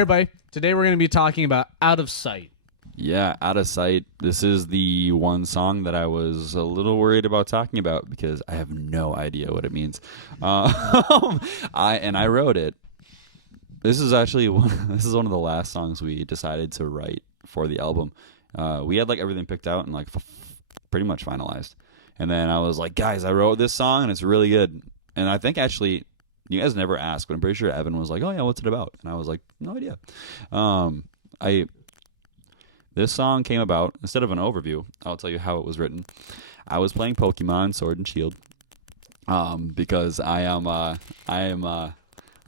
everybody. Today we're going to be talking about Out of Sight. Yeah, Out of Sight. This is the one song that I was a little worried about talking about because I have no idea what it means. I wrote it. This is actually one of the last songs we decided to write for the album. We had like everything picked out and like pretty much finalized. And then I was like, guys, I wrote this song and it's really good. And I think actually you guys never asked, but I'm pretty sure Evan was like, oh yeah, what's it about? And I was like, no idea. This song came about, instead of an overview, I'll tell you how it was written. I was playing Pokemon Sword and Shield because I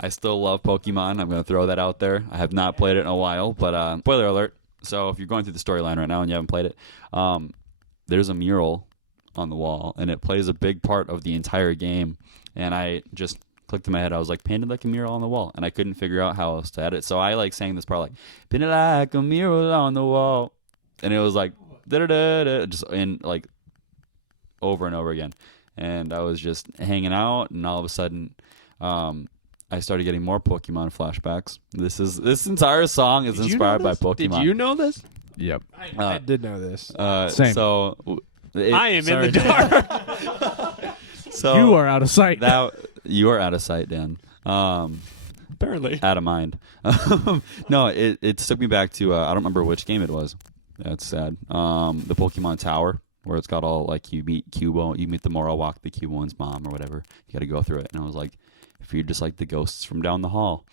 still love Pokemon. I'm going to throw that out there. I have not played it in a while, but spoiler alert. So if you're going through the storyline right now and you haven't played it, there's a mural on the wall, and it plays a big part of the entire game. And I just clicked in my head. I was like, painted like a mural on the wall, and I couldn't figure out how else to add it. So I like sang this part like, painted like a mural on the wall, and it was like da-da-da-da, just in like over and over again. And I was just hanging out, and all of a sudden, I started getting more Pokemon flashbacks. This entire song is inspired by Pokemon. Did you know this? Yep. I did know this. Same. So I am in the dark. So You are out of sight. You are out of sight, Dan. Apparently. Out of mind. No, it took me back to I don't remember which game it was. That's sad. The Pokemon Tower, where it's got all like you meet Cubo, you meet the Morowalk, the Cubo's mom or whatever. You got to go through it, and I was like, if you're just like the ghosts from down the hall,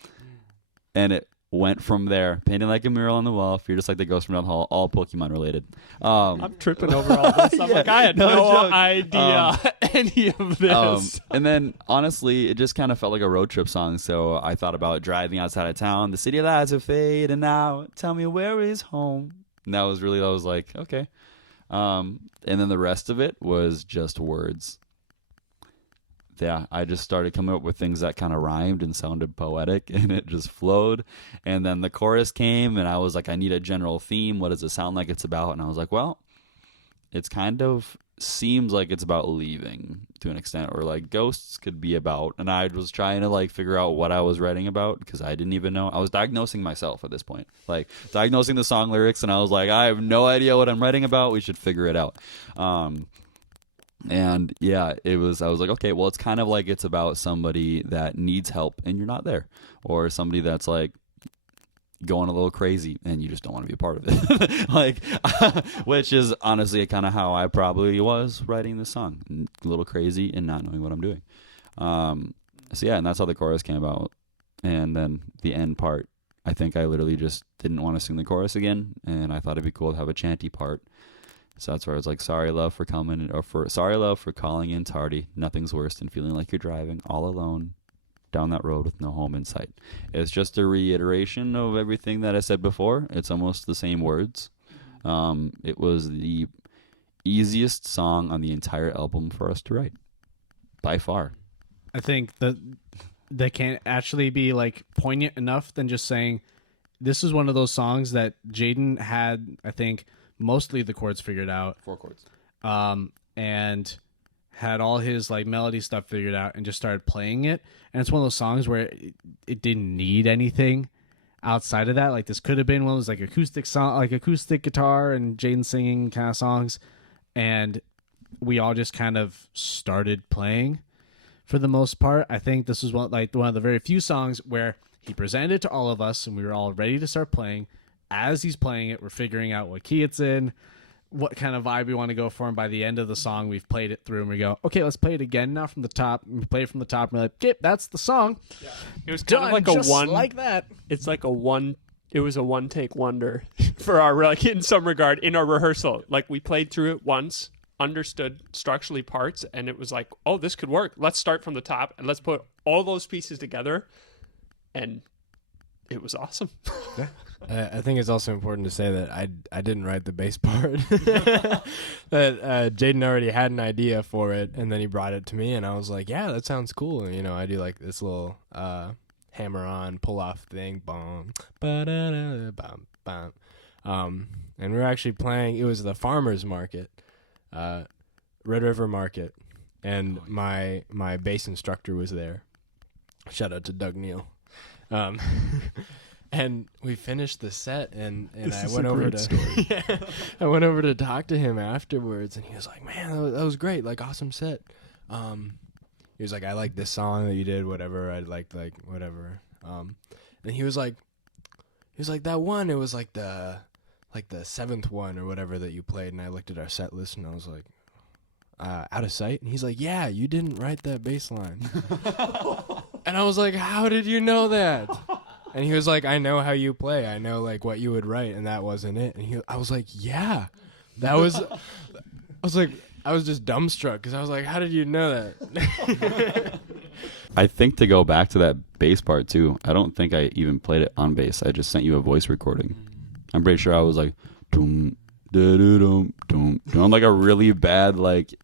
and it went from there, painted like a mural on the wall. If you're just like the ghost from down the hall, all Pokemon related. I'm tripping over all this. I'm Yeah, like, I had no no joke. idea any of this. And then, honestly, it just kind of felt like a road trip song. So I thought about driving outside of town. The city lights are fading now. Tell me where is home. And I was like, okay. And then the rest of it was just words. Yeah, I just started coming up with things that kind of rhymed and sounded poetic, and it just flowed. And then the chorus came, and I was like, I need a general theme. What does it sound like it's about? And I was like, well, it's kind of seems like it's about leaving to an extent, or like ghosts could be about. And I was trying to like figure out what I was writing about because I didn't even know. I was diagnosing myself at this point, like diagnosing the song lyrics, and I was like, I have no idea what I'm writing about. We should figure it out. And yeah, I was like, okay, well, it's kind of like it's about somebody that needs help and you're not there, or somebody that's like going a little crazy and you just don't want to be a part of it. Like, which is honestly kind of how I probably was writing this song, a little crazy and not knowing what I'm doing. So yeah, and that's how the chorus came about. And then the end part, I think I literally just didn't want to sing the chorus again, and I thought it'd be cool to have a chanty part. So that's where it's like, sorry love for calling in tardy. Nothing's worse than feeling like you're driving all alone down that road with no home in sight. It's just a reiteration of everything that I said before. It's almost the same words. It was the easiest song on the entire album for us to write, by far. I think that they can't actually be like poignant enough than just saying this is one of those songs that Jaden had, I think, mostly the chords figured out. 4 chords. And had all his like melody stuff figured out and just started playing it. And it's one of those songs where it didn't need anything outside of that. Like this could have been one of those like acoustic song, like acoustic guitar and Jaden singing kind of songs. And we all just kind of started playing for the most part. I think this was one of the very few songs where he presented it to all of us and we were all ready to start playing. As he's playing it, we're figuring out what key it's in, what kind of vibe we want to go for, and by the end of the song, we've played it through, and we go, okay, let's play it again now from the top. And we play it from the top, and we're like, okay, that's the song. Yeah. It was kind of like just a one, like that. It's like it was a one-take wonder for our, like, in some regard, in our rehearsal. Like, we played through it once, understood structurally parts, and it was like, oh, this could work. Let's start from the top, and let's put all those pieces together, and it was awesome. Yeah. I think it's also important to say that I didn't write the bass part. That Jaden already had an idea for it, and then he brought it to me, and I was like, yeah, that sounds cool. And, I do like this little hammer-on, pull-off thing. Bum, ba-da-da, bum, bum. And we were actually playing, it was the farmer's market, Red River Market, and my bass instructor was there. Shout out to Doug Neal. And we finished the set, and This I is went a over great to story. yeah, I went over to talk to him afterwards, and he was like, "Man, that was great, like awesome set." He was like, "I like this song that you did, whatever. I liked like whatever." And he was like, "That one, it was like the seventh one or whatever that you played." And I looked at our set list, and I was like, "Out of Sight." And he's like, "Yeah, you didn't write that bass line." And I was like, "How did you know that?" And he was like, "I know how you play. I know like what you would write, and that wasn't it." And I was like, "Yeah, that was." I was just dumbstruck because I was like, "How did you know that?" I think to go back to that bass part too, I don't think I even played it on bass. I just sent you a voice recording. I'm pretty sure I was like, doom, da, da, dum, dum, dum, like a really bad like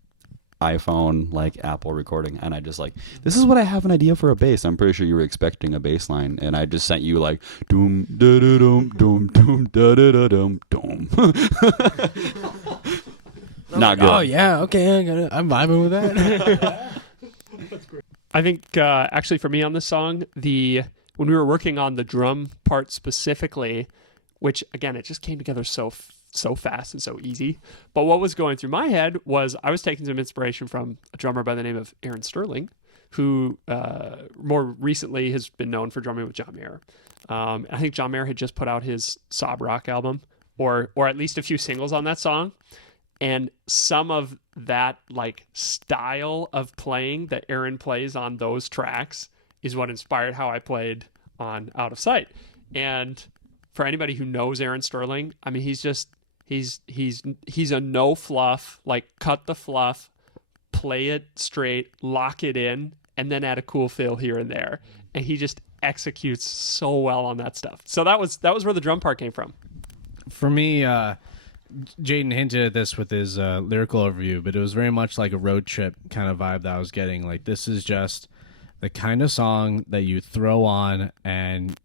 iPhone like Apple recording, and I just like, this is what I have an idea for a bass. I'm pretty sure you were expecting a bass line, and I just sent you like doom da da dum dum dum da da da dum dum. Not good. Oh yeah, okay, I got it. I'm vibing with that. I think actually for me on this song, when we were working on the drum part specifically, which again it just came together so fast and so easy. But what was going through my head was I was taking some inspiration from a drummer by the name of Aaron Sterling, who more recently has been known for drumming with John Mayer. I think John Mayer had just put out his Sob Rock album, or at least a few singles on that song. And some of that like style of playing that Aaron plays on those tracks is what inspired how I played on Out of Sight. And for anybody who knows Aaron Sterling, I mean, he's a no fluff, like cut the fluff, play it straight, lock it in, and then add a cool fill here and there. And he just executes so well on that stuff. So that was where the drum part came from. For me, Jaden hinted at this with his lyrical overview, but it was very much like a road trip kind of vibe that I was getting. Like, this is just the kind of song that you throw on, and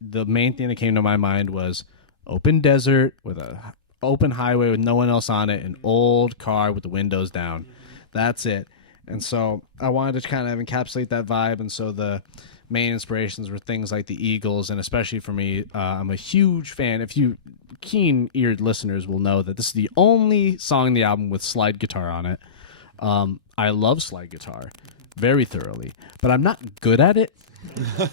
the main thing that came to my mind was open desert with a open highway with no one else on it, an old car with the windows down. That's it. And so I wanted to kind of encapsulate that vibe, and so the main inspirations were things like the Eagles, and especially for me, I'm a huge fan. If you keen-eared listeners will know that this is the only song in the album with slide guitar on it. I love slide guitar very thoroughly, but I'm not good at it.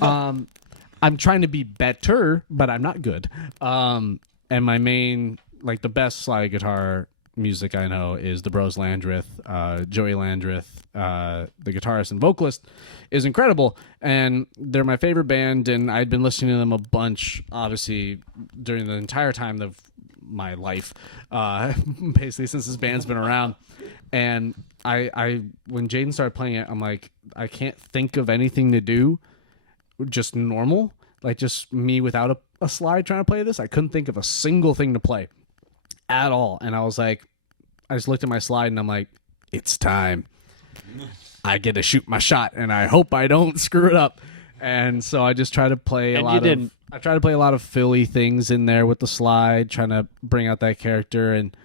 I'm trying to be better, but I'm not good. And my main, like the best slide guitar music I know is the Bros Landreth. Joey Landreth, the guitarist and vocalist, is incredible, and they're my favorite band, and I'd been listening to them a bunch, obviously, during the entire time of my life, basically since this band's been around. And I when Jaden started playing it, I'm like, I can't think of anything to do, just normal, like just me without a slide trying to play this. I couldn't think of a single thing to play at all. And I was like, I just looked at my slide and I'm like, it's time. I get to shoot my shot, and I hope I don't screw it up. And so I just try to play I try to play a lot of Philly things in there with the slide, trying to bring out that character. And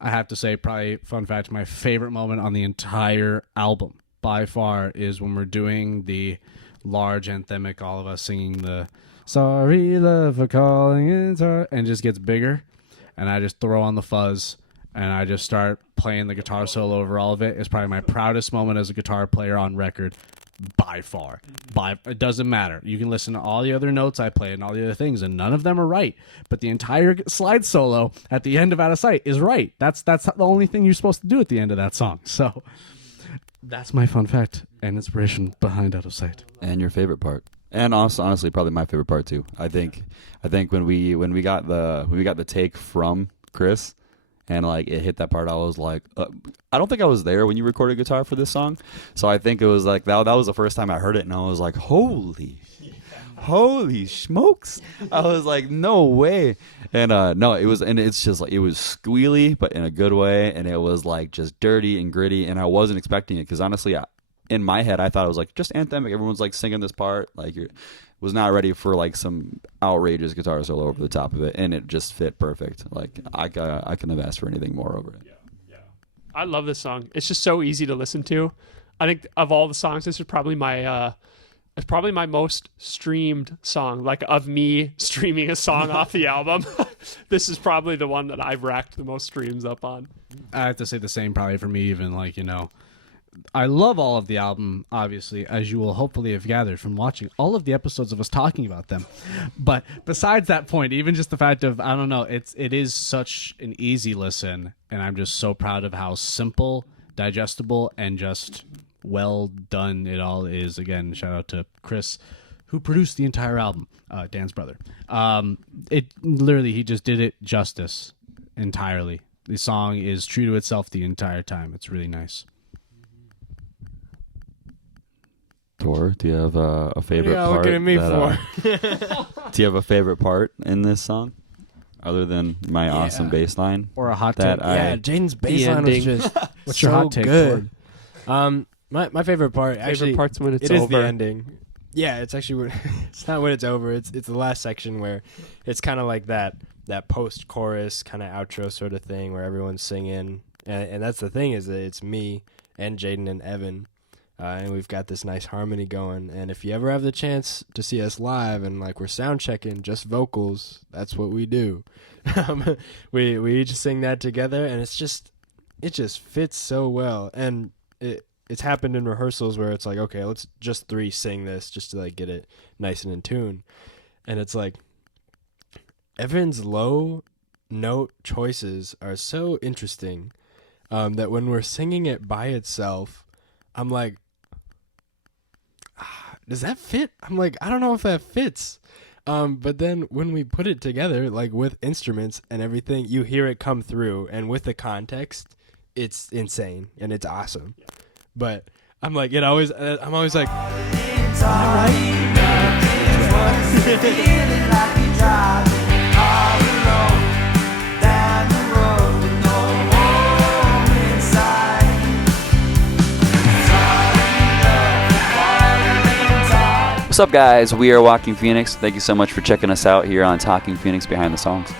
I have to say, probably, fun fact, my favorite moment on the entire album by far is when we're doing the large anthemic, all of us singing the "Sorry Love for Calling in," and it just gets bigger, and I just throw on the fuzz and I just start playing the guitar solo over all of it. It's probably my proudest moment as a guitar player on record by far. It doesn't matter. You can listen to all the other notes I play and all the other things, and none of them are right, but the entire slide solo at the end of Out of Sight is right. That's the only thing you're supposed to do at the end of that song. So that's my fun fact and inspiration behind Out of Sight. And your favorite part. And also, honestly, probably my favorite part too. I think when we got the take from Chris, and like it hit that part, I was like, I don't think I was there when you recorded guitar for this song, so I think it was like that was the first time I heard it, and I was like, holy smokes! I was like, no way. And no, it's just like, it was squealy, but in a good way, and it was like just dirty and gritty, and I wasn't expecting it, because honestly, in my head, I thought it was like just anthemic. Everyone's like singing this part, like was not ready for like some outrageous guitar solo over the top of it, and it just fit perfect. Like I couldn't have asked for anything more over it. Yeah. I love this song. It's just so easy to listen to. I think of all the songs, this is probably my It's probably my most streamed song, like of me streaming a song off the album. This is probably the one that I've racked the most streams up on. I have to say the same probably for me, even like, you know, I love all of the album, obviously, as you will hopefully have gathered from watching all of the episodes of us talking about them. But besides that point, even just the fact of, I don't know, it is such an easy listen, and I'm just so proud of how simple, digestible, and just well done it all is. Again, shout out to Chris, who produced the entire album, Dan's brother. It literally, he just did it justice entirely. The song is true to itself the entire time. It's really nice. Tor, do you have a favorite What are y'all part? looking at me for? Do you have a favorite part in this song, other than my awesome bass line? Or a hot That take. Yeah, Jaden's bass line was ending. just What's so your hot take, good. My favorite part, actually, Favorite part's when it's it is over. the ending. Yeah, it's actually when, it's not when it's over. It's the last section where it's kind of like that post chorus kind of outro sort of thing where everyone's singing, and that's the thing is that it's me and Jaden and Evan. And we've got this nice harmony going. And if you ever have the chance to see us live and like we're sound checking just vocals, that's what we do. We each sing that together, and it just fits so well. And it's happened in rehearsals where it's like, okay, let's just 3 sing this just to like get it nice and in tune. And it's like Evan's low note choices are so interesting that when we're singing it by itself, I'm like, does that fit? I'm like, I don't know if that fits. But then when we put it together, like with instruments and everything, you hear it come through. And with the context, it's insane and it's awesome. But I'm like, I'm always like, What's up, guys? We are Walking Phoenix. Thank you so much for checking us out here on Talking Phoenix Behind the Songs.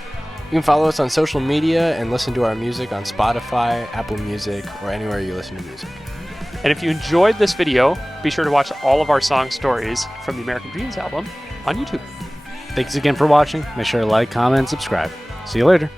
you can follow us on social media and listen to our music on Spotify, Apple Music, or anywhere you listen to music. And if you enjoyed this video, be sure to watch all of our song stories from the American Dreams album on YouTube. Thanks again for watching. Make sure to like, comment, and subscribe. See you later.